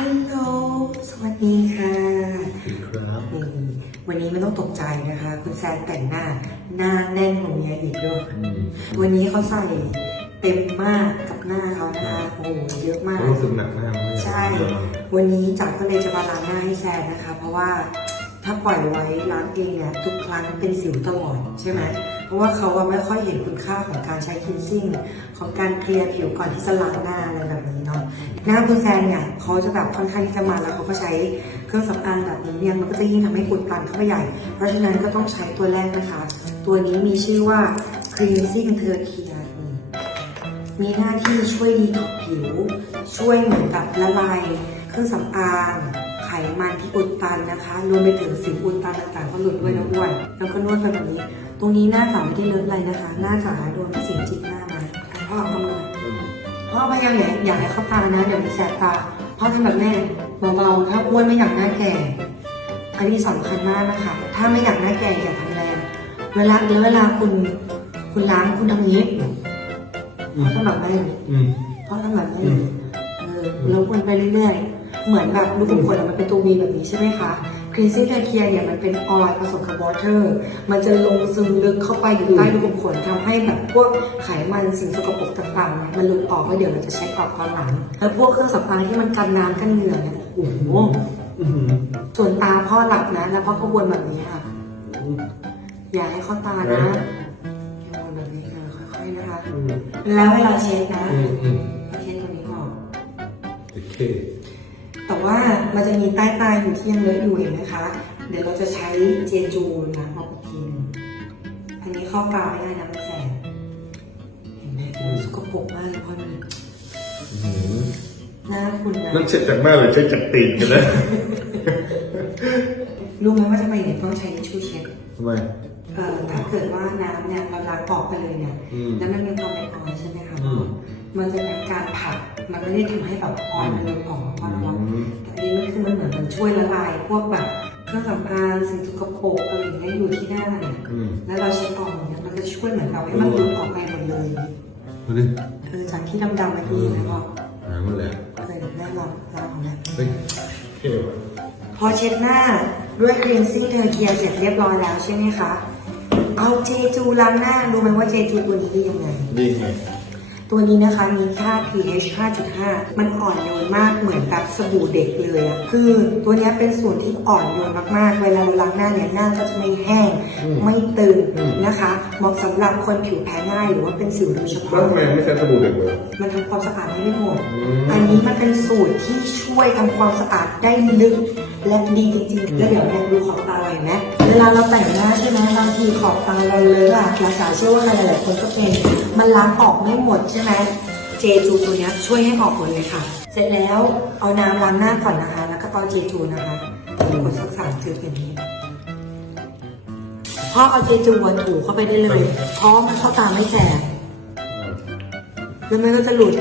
ฮัลโหลสวัสดีค่ะครับ วันนี้ไม่ต้องตกใจนะคะ คุณแซนแต่งหน้า หน้าแน่นหนุ่มียอีกด้วยวันนี้เขาใส่เต็มมากกับหน้าเขานะคะโอ้โหเยอะมาก รู้สึกหนักมากใช่ วันนี้จักก็เลยจะมาล้างหน้าให้แซนนะคะ เพราะว่าถ้าปล่อยไว้ร้านเองเนี่ยทุกครั้งเป็นสิวตลอดใช่ไหมเพราะว่าเขาว่าไม่ค่อยเห็นคุณค่าของการใช้คลีนซิ่งของการเคลียร์ผิวก่อนที่จะล้างหน้าอะไรแบบนี้เนาะหน้าคุณแฟนเนี่ยเขาจะแบบค่อนข้างที่จะมาแล้วเขาก็ใช้เครื่องสำอางแบบนี้เนี่ยมันก็จะยิ่งทำให้ขุดตันเข้าไปใหญ่ เพราะฉะนั้นก็ต้องใช้ตัวแรกนะคะ ตัวนี้มีชื่อว่าคลีนซิ่งเทอร์เคียมีหน้าที่ช่วยดีต่อผิว ช่วยเหมือนกับละลายเครื่องสำอางมันที่อุดตันนะคะรวมไปถึงสิ่งอุดตันต่างๆก็หลุดด้วยนะบ้วย แล้วก็นวดไปแบบนี้ ตรงนี้หน้าสาวไม่ได้เลิศอะไรนะคะ หน้าสาวโดนสิวจิกหน้ามาพ่อทำงาพ่อพยายามอย่าอย่ให้เขาตานะ เดี๋ยวไปแสบตาพ่อทำแบบแม่เบาๆถ้าอ้วนไม่อยากหน้าแก่ อันนี้สำคัญมากนะคะ ถ้าไม่อยากหน้าแก่อย่าทำแรงเวลาเวลาคุณ คุณล้างคุณทำนี้พ่อทำแบบแม่พ่อทำแบบแม่เออเราควรไปเรื่อยเหมือนแบบลูกบุมขนมันเป็นตัวมีแบบนี้ใช่ไหมคะครีซี่เทเคียเนี่ยมันเป็นออยล์ผสมกับวอเตอร์ มันจะลงซึมลึกเข้าไปอยู่ใต้ลูกบุมขนทำให้แบบพวกไขมันสิ่งสกปรกต่างๆ มันหลุดออกแล้วเดี๋ยวเราจะใช้กรอบตอนหลัง แล้วพวกเครื่องสำอางที่มันกันน้ำกันเหงื่อเนี่ยโอ้โหส่วนตาพ่อหลับนะแล้วพ่อก็วนแบบนี้ค่ะอย่าให้เขาตานะวนแบบนี้ค่อยๆนะคะ แล้วเวลาเช็ดนะเช็ดตรงนี้ก่อนโอเคบว่ามันจะมีใต้ตาอยู่ที่ยังเลอะอยู่เห็นไหมคะ เดี๋ยวเราจะใช้เจจูน้างออกอีกทีนึงอันนี้เข้ากาวไม่ได้นะม่นแสบเห็นไหมคุณสกปรกมากเลยพ่อนี่หน้าคุณนะนั่นเช็ดจากหน้าหรือเช็ดจากตีนกันนะรู้ไหมว่าทำไมเนี่ยต้องใช้ชูเช็ดทำไม เอ่อถ้าเกิดว่าน้ำเนี่ยเราล้างออกไปเลยเนี่ยแล้วมันมีความแป็กออยใช่ไหมคะมันจะเป็นการผัดมันก็จะทำให้แบบอ่อนลงออกร่อนลงแต่อันนี้มันคือมันเหมือนมันช่วยละลาย พวกแบบเครื่องสำอางสิ่งสกปรกอะไรอย่างเงี้ยอยู่ที่หน้าเนี่ยแล้วเราใช้ออกเนี่ยมันจะช่วยเหมือนแบบให้มันหลุดออกไปหมดเลยดูดิเธอจากที่ดำๆมาที่แล้วกหาหมดเลยเคยได้ลองลองของเนี่ยพอเช็ดหน้าด้วยครีมซิ่งเทอร์เียเสร็จเรียบร้อยแล้วใช่ไหมคะ เอาเจจูล้างหน้ารู้ไหมว่าเจจูตัวนี้ดียังไงดีไงตัวนี้นะคะมีค่า pH 5.5มันอ่อนโยนมากเหมือนกับสบู่เด็กเลยอะคือตัวนี้เป็นส่วนที่อ่อนโยนมากๆ เวลาเราล้างหน้าเนี่ยหน้าก็จะไม่แห้ง ไม่ตึงนะคะ เหมาะสำหรับคนผิวแพ้ง่ายหรือว่าเป็นสิวโดยเฉพาะแล้วทำไมไม่ใช้สบู่เด็กเลยมันทำความสะอาดไม่ได้หมดอันนี้มันเป็นสูตรที่ช่วยทำความสะอาดได้ลึกแลดีจริงๆ แล้วเดี๋ยวแมนดูขอบตาหน่อยนะเวลาเราแต่งหน้าใช่ไหมบางทีขอบตาเราเลยอะหลาสาวเชื่อว่าหลายๆคนก็เป็น มันล้างออกไม่หมดใช่ไหมเจจูตัวนี้ช่วยให้ออกหมดเลยค่ะ เสร็จแล้วเอาน้ำล้างหน้าก่อนนะคะ แล้วก็เอาเจจูนะคะกดสักสามจุดอย่างนี้ พอเอาเจจูวนถูเข้าไปได้เลยเพราะมันเข้าตาไม่แสบแล้วมันก็จะหลุด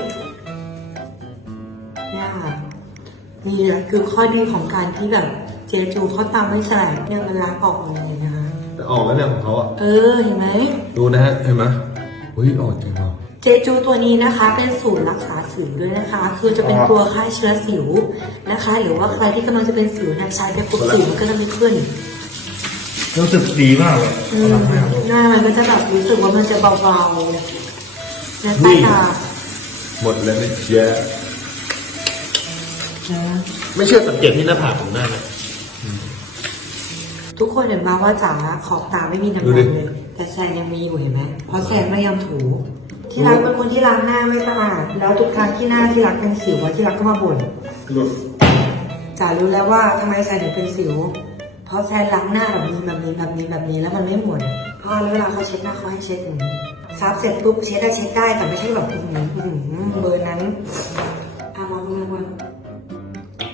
นี่แหละคือข้อดีของการที่แบบเจจูเขาตามไม่ใส่เนี่ยมันล้างออกเลยนะคะแต่ออกแล้วเนี่ยของเขาอ่ะเออเห็นไหมดูนะฮะเห็นไหมอุ้ยออกจริงเหรอเจจูตัวนี้นะคะ เป็นสูตรรักษาสิวด้วยนะคะ คือจะเป็นตัวฆ่าเชื้อสิวนะคะหรือว่าใครที่กำลังจะเป็นสิวนะใช้ไปปุ๊บสิวมันก็จะไม่ขึ้นรู้สึกดีมากเลยอืมหน้ามันก็จะแบบรู้สึกว่ามันจะเบาๆนะตาตาหมดแล้วไม่เชื่อไม่เชื่อสังเกตที่หน้าผากผมได้าทุกคนเห็นมาว่าจ๋าขอบตาไม่มีน้ำมันเลย แต่แซนยังมีอยู่เห็นไหมเพราะแซนไม่ยอมถู ที่รักเป็นคนที่ล้างหน้าไม่สะอาด แล้วทุกครั้งที่หน้าที่รักเป็นสิวที่รักก็มาบ่นจ๋ารู้แล้วว่าทำไมแซนถึงเป็นสิว เพราะแซนล้างหน้าแบบนี้แบบนี้แบบนี้แบบนี้แล้วมันไม่หมดพอเวลาเขาเช็ดหน้าเขาให้เช็ดอย่างนี้ซับเสร็จปุ๊บเช็ดได้เช็ดได้แต่ไม่ใช่แบบอี้เบอร์นั้น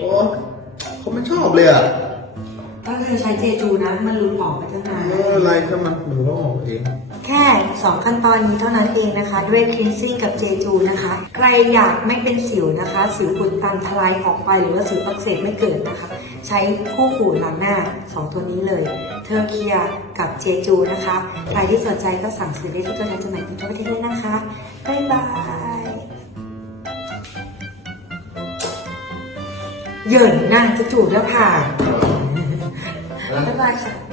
อ้เขาไม่ชอบเลยอ่ะก็คือใช้ เจจูนะมันหลุดออกไปทั้งน้นเออะไร้ามันหนูก็ออกเอง แค่ 2 ขั้นตอนนี้เท่านั้นเองนะคะ ด้วยคลีนซิ่งกับเจจูนะคะใครอยากไม่เป็นสิวนะคะสิวขุ่นตันทลายออกไปหรือว่าสิวปักเสบไม่เกิดนะคะ ใช้คู่หูหลังหน้า2ตัวนี้เลยเทอร์เคียกับเจจูนะคะใครที่สนใจก็สั่งซื้อได้ที่ตัวแทนจำหน่ายทั่วประเทศเลยนะคะบ๊ายบายเยินนะจะจูบแล้วผ่านบ๊ายบายค่ะ